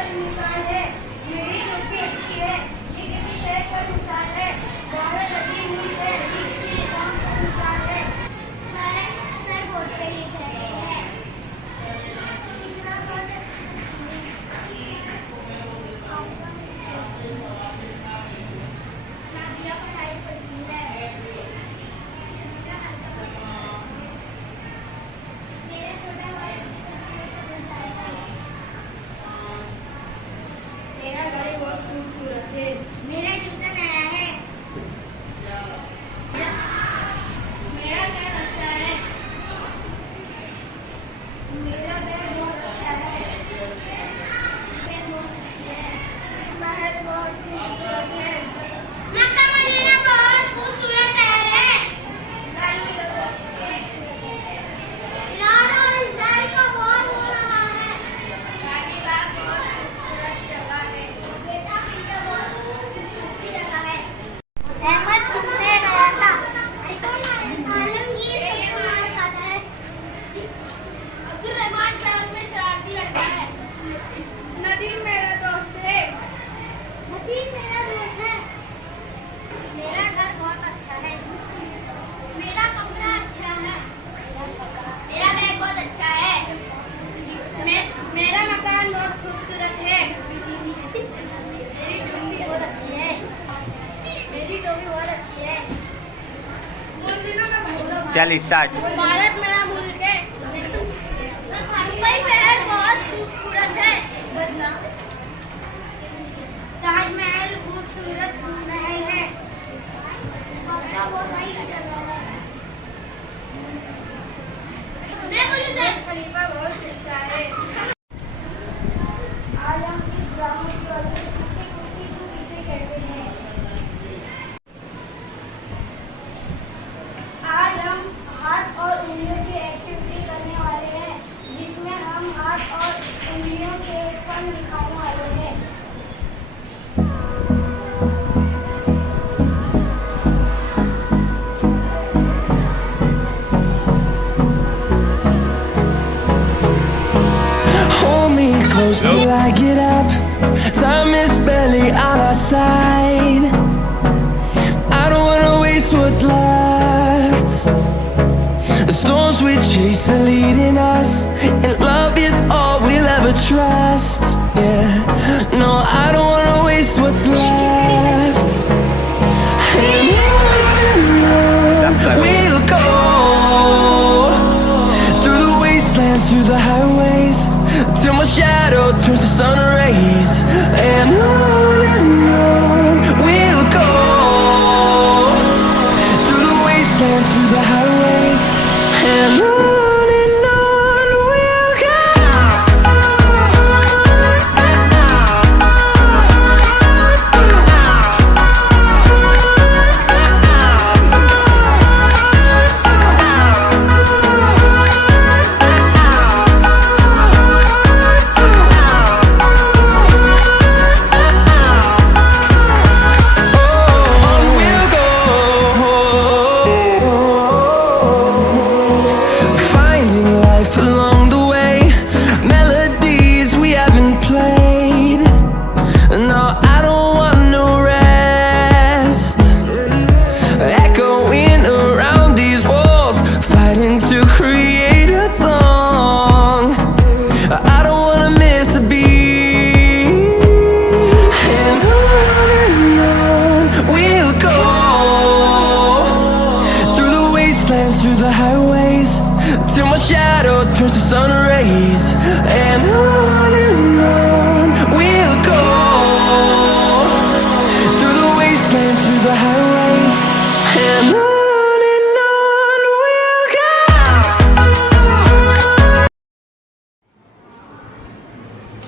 पर मिसाल है, मेरी टोपी अच्छी है, ये किसी शहर पर मिसाल है, भारत अजीम मुल्क है, ये किसी मुकाम पर मिसाल है। सर बोर्ड पे लिख रहे हैं। नादिया पढ़ाई करती है। मेरे छोटे भाई मेरा घर बहुत खूबसूरत है। मेरा जूता नया है। मेरा घर अच्छा है। मेरा घर बहुत अच्छा है। मैं बहुत अच्छी है। महल बहुत खूबसूरत है। मक्का मदीना बहुत खूबसूरत शहर है। ईरान और इजराइल का वॉर हो रहा है। शादी बाग बहुत खूबसूरत जगह है। बेटा पिंजरा बहुत अच्छी जगह है। अहमद किसने गया था? आलमगीर सबसे बड़ा खाता है। अब्दुल रहमान क्लास में शरारती लड़का है। नदीम मेरा दोस्त है। मतीन मेरा दोस्त है। मेरा घर बहुत अच्छा है। मेरा कमरा अच्छा है। मेरा बैग बहुत अच्छा है। मेरा मकान बहुत खूबसूरत है। मेरी टोपी बहुत अच्छी है। मेरी टोपी बहुत अच्छी है। चल स्टार्ट। भारत मेरा मुल्क है। मुंबई शहर बहुत खूबसूरत है। ताजमहल खूबसूरत महल है। मक्का बहुत अच्छी जगह है। मैं बोलूं सर? बुर्ज खलीफा बहुत ऊंचा है। आज हम इस ड्रामा की वजह से सीखेंगे कि किसे कहते हैं। आज हम हाथ और उंगलियों की एक्टिविटी करने वाले हैं, जिसमें हम हाथ और उंगलियों से फन दिखाने वाले हैं। Hold me close till I get up. Time is barely on our side. I don't wanna waste what's left. The storms we chase are leading us, and love is all we'll ever trust. Yeah, no, I don't wanna waste what's left. And on we'll go, through the wastelands, through the highways, till my shadow turns to sun rays. And on we'll go, through the wastelands, through the highways. And on we'll go. Through the highways, till my shadow turns to sun rays. And on we'll go, through the wastelands, through the highways. And on we'll go.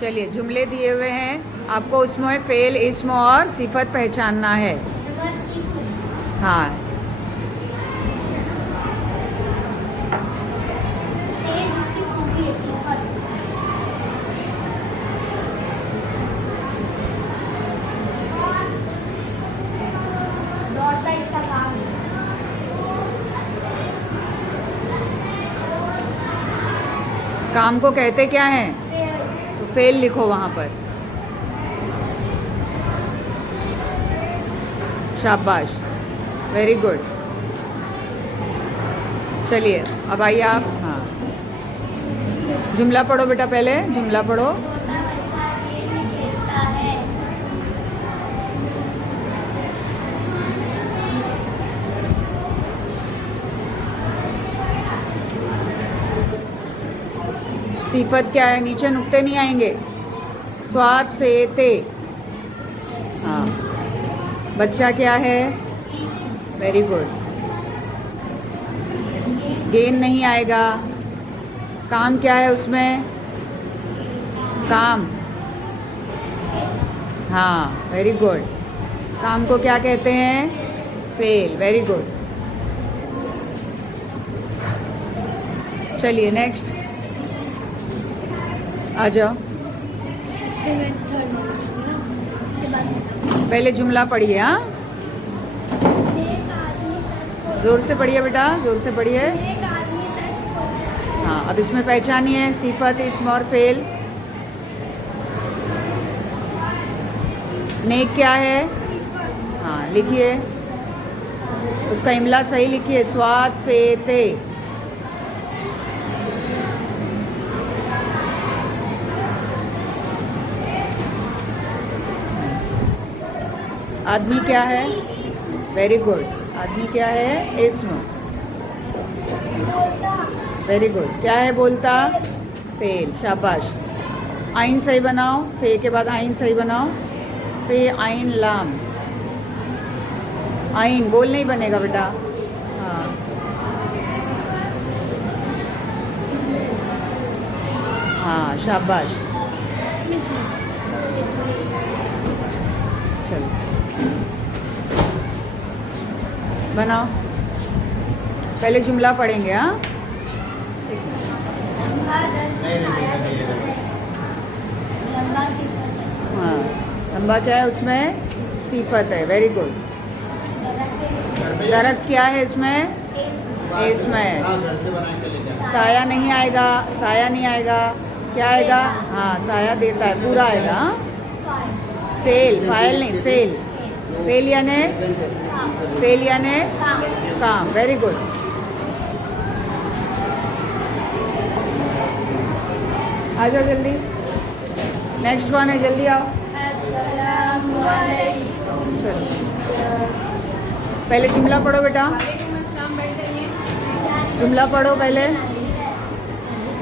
चलिए जुमले दिए हुए हैं, आपको उसमें fail, इस्म और सिफत पहचानना है। हाँ, तेज इसकी खूबी है, सिफत। दौड़ता इसका काम है। काम को कहते क्या हैं? फेल। तो फेल लिखो वहाँ पर। शाबाश, वेरी गुड। चलिए अब आइए आप। हाँ, जुमला पढ़ो बेटा, पहले जुमला पढ़ो। छोटा बच्चा गेंद खेलता है। सिफत क्या है? नीचे नुक्ते नहीं आएंगे। स्वाद फे ते। हाँ, बच्चा क्या है? Very good. गेंद नहीं आएगा। काम क्या है उसमें? काम। हाँ, वेरी गुड। काम को क्या कहते हैं? Fail, very good. चलिए नेक्स्ट आ जाओ। पहले जुमला पढ़िए। हाँ, जोर से पढ़िए बेटा, जोर से पढ़िए। एक आदमी सच बोलता है। हाँ, अब इसमें पहचानिए सिफत, इस्म और फेल। नेक क्या है? हाँ, लिखिए उसका इमला सही लिखिए। स्वाद फे ते। आदमी क्या है? Very good. आदमी क्या है? इस्म, वेरी गुड। क्या है? बोलता, फेल, शाबाश। आइन सही बनाओ, फे के बाद आइन सही बनाओ। फे आइन लाम। आइन बोल नहीं बनेगा बेटा। हाँ, हाँ, शाबाश। चलो बनाओ। पहले जुमला पढ़ेंगे। हाँ, लंबा सिफत है। हाँ, लंबा क्या है? उसमें सिफत है, वेरी गुड। दरख्त क्या है इसमें? इसमें साया नहीं आएगा। साया नहीं आएगा, क्या आएगा? हाँ, साया देता है, पूरा आएगा। हाँ? फेल, फाइल नहीं, फेल। फेल यानी? फेल यानी काम, वेरी गुड। आ जाओ जल्दी। नेक्स्ट कौन है? जल्दी आओ। चलो पहले जुमला पढ़ो बेटा। जुमला पढ़ो पहले,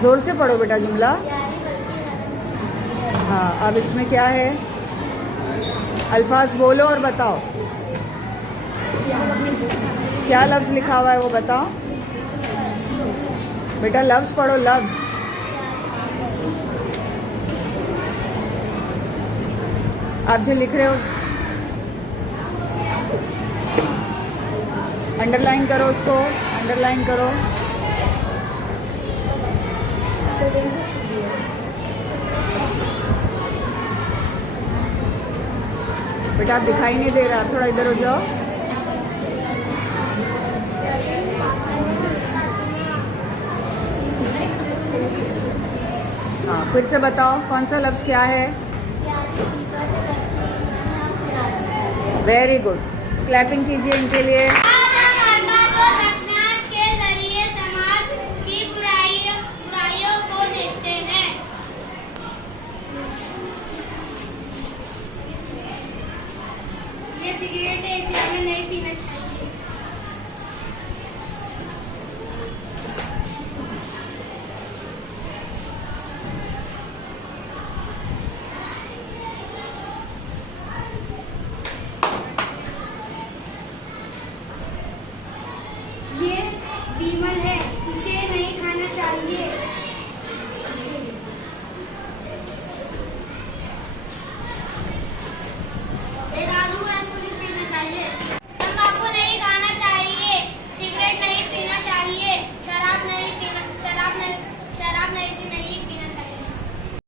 जोर से पढ़ो बेटा जुमला। हाँ, अब इसमें क्या है? अल्फाज बोलो और बताओ। क्या लफ्ज़ लिखा हुआ है वो बताओ बेटा। लफ्ज़ पढ़ो, लफ्ज़। आप जो लिख रहे हो अंडरलाइन करो, उसको अंडरलाइन करो। बेटा आप दिखाई नहीं दे रहा, थोड़ा इधर हो जाओ। हाँ, फिर से बताओ कौन सा लफ्ज़ क्या है? वेरी गुड, क्लैपिंग कीजिए इनके लिए। के जरिए समाज की बुराइयों को देखते हैं। ये सिगरेट है, इसे हमें नहीं पीना चाहिए। ये बीमल है, इसे नहीं खाना चाहिए।